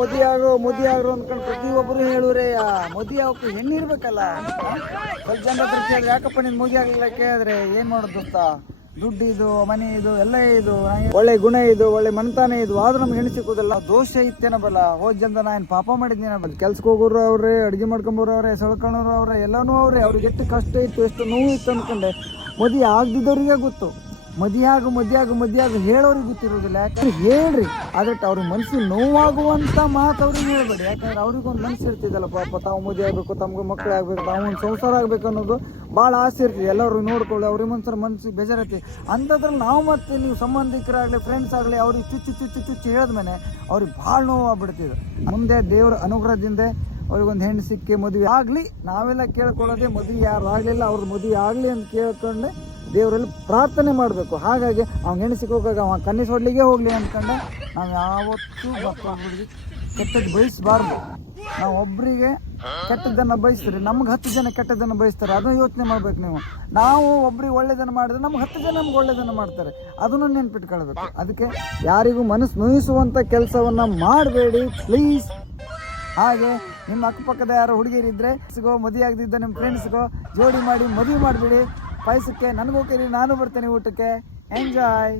ಮದುವೆ ಆಗ್ರು ಅನ್ಕೊಂಡು ಪ್ರತಿಯೊಬ್ಬರು ಹೇಳುವ್ರೆ ಮದುವೆ ಅವಕ್ಕೆ ಹೆಣ್ಣು ಇರ್ಬೇಕಲ್ಲ. ಸ್ವಲ್ಪ ಜನ ಹತ್ರ ಕೇಳಿದ್ರೆ ಯಾಕಪ್ಪ ನೀನು ಮದುವೆ ಆಗಲಿಲ್ಲ ಕೇಳಿದ್ರೆ ಏನು ಮಾಡೋದು ದೋಸ್ತ, ದುಡ್ಡು ಇದು, ಮನೆ ಇದು, ಎಲ್ಲ ಇದು, ಒಳ್ಳೆ ಗುಣ ಇದು, ಒಳ್ಳೆ ಮನತಾನೆ ಇದು, ಆದ್ರೂ ನಮ್ಗೆ ಹೆಣ್ಣು ಸಿಕ್ಕುದಿಲ್ಲ. ದೋಷ ಇತ್ತೇನಬಲ್ಲ. ಹೋದ್ ಜನ ನಾನು ಪಾಪ ಮಾಡಿದ್ದೀನಲ್ಲ. ಕೆಲ್ಸಕ್ಕೆ ಹೋಗೋರು ಅವ್ರೆ, ಅಡುಗೆ ಮಾಡ್ಕೊಂಬೋರವ್ರೆ, ಸಳ್ಕೊಳ್ಳೋರು ಅವ್ರೆ, ಎಲ್ಲನೂ ಅವ್ರೆ. ಅವ್ರಿಗೆ ಎಷ್ಟು ಕಷ್ಟ ಇತ್ತು, ಎಷ್ಟು ನೋವು ಇತ್ತು ಅನ್ಕೊಂಡೆ. ಮದುವೆ ಆಗದಿದ್ದವ್ರಿಗೆ ಗೊತ್ತು. ಮದುವೆ ಆಗು ಹೇಳೋರಿಗೆ ಗೊತ್ತಿರೋದಿಲ್ಲ. ಯಾಕಂದ್ರೆ ಹೇಳ್ರಿ, ಆದ್ರೆ ಅವ್ರಿಗೆ ಮನಸ್ಸಿಗೆ ನೋವಾಗುವಂತ ಮಾತು ಅವ್ರಿಗೆ ಹೇಳ್ಬೇಡಿ. ಯಾಕಂದ್ರೆ ಅವ್ರಿಗೊಂದು ಮನಸ್ಸು ಇರ್ತಿದ್ದಲ್ಲ, ಪಾಪ ತಾವು ಮದುವೆ ಆಗಬೇಕು, ತಮ್ಗೆ ಮಕ್ಕಳು ಆಗ್ಬೇಕು, ತಾವು ಒಂದು ಸಂಸಾರ ಆಗ್ಬೇಕು ಅನ್ನೋದು ಭಾಳ ಆಸೆ ಇರ್ತದೆ. ಎಲ್ಲರೂ ನೋಡ್ಕೊಳ್ಳಿ, ಅವ್ರಿಗೆ ಒಂದ್ಸಲ ಮನಸ್ಸಿಗೆ ಬೇಜಾರೈತಿ ಅಂಥದ್ರಲ್ಲಿ ನಾವು ಮತ್ತೆ ನೀವು ಸಂಬಂಧಿಕರಾಗಲಿ, ಫ್ರೆಂಡ್ಸ್ ಆಗಲಿ, ಅವ್ರಿಗೆ ಚುಚ್ಚು ಹೇಳಿದ್ಮೇಲೆ ಅವ್ರಿಗೆ ಭಾಳ ನೋವು ಆಗ್ಬಿಡ್ತಿದ್ರು. ಮುಂದೆ ದೇವ್ರ ಅನುಗ್ರಹದಿಂದ ಅವ್ರಿಗೊಂದು ಹೆಣ್ಣು ಸಿಕ್ಕಿ ಮದುವೆ ಆಗಲಿ. ನಾವೆಲ್ಲ ಕೇಳ್ಕೊಳ್ಳೋದೇ ಮದುವೆ ಯಾರು ಆಗಲಿಲ್ಲ ಅವ್ರ ಮದುವೆ ಆಗಲಿ ಅಂತ ಕೇಳ್ಕೊಂಡೆ ದೇವರಲ್ಲಿ ಪ್ರಾರ್ಥನೆ ಮಾಡಬೇಕು. ಹಾಗಾಗಿ ಅವ್ನು ಹೆಣ್ಣು ಸಿಕ್ಕೋಕಾಗ ಅವ ಕನ್ನಿ ಸೊಡ್ಲಿಗೆ ಹೋಗಲಿ ಅಂದ್ಕೊಂಡೆ ನಾವು ಯಾವತ್ತೂ ಮಕ್ಕಳಿಗೆ ಕೆಟ್ಟದ್ದು ಬಯಸಬಾರ್ದು. ನಾವು ಒಬ್ಬರಿಗೆ ಕೆಟ್ಟದ್ದನ್ನು ಬಯಸ್ತೀರಿ, ನಮ್ಗೆ 10 ಜನ ಕೆಟ್ಟದ್ದನ್ನು ಬಯಸ್ತಾರೆ. ಅದನ್ನು ಯೋಚನೆ ಮಾಡ್ಬೇಕು ನೀವು. ನಾವು ಒಬ್ರಿಗೆ ಒಳ್ಳೇದನ್ನು ಮಾಡಿದ್ರೆ ನಮ್ಗೆ 10 ಜನ ನಮ್ಗೆ ಒಳ್ಳೇದನ್ನು ಮಾಡ್ತಾರೆ. ಅದನ್ನು ನೆನ್ಪಿಟ್ಕೊಳ್ಬೇಕು. ಅದಕ್ಕೆ ಯಾರಿಗೂ ಮನಸ್ಸು ನೋಯಿಸುವಂಥ ಕೆಲಸವನ್ನು ಮಾಡಬೇಡಿ ಪ್ಲೀಸ್. ಹಾಗೆ ನಿಮ್ಮ ಅಕ್ಕಪಕ್ಕದ ಯಾರೋ ಹುಡುಗಿಯರಿದ್ದರೆ ಮದುವೆ ಆಗದಿದ್ದ ನಿಮ್ಮ ಫ್ರೆಂಡ್ಸ್ಗೋ ಜೋಡಿ ಮಾಡಿ ಮದುವೆ ಮಾಡಿಬಿಡಿ. ಪಾಯಸಕ್ಕೆ ನನಗೂ ಕೇಳಿ, ನಾನು ಬರ್ತೇನೆ ಊಟಕ್ಕೆ. ಎಂಜಾಯ್.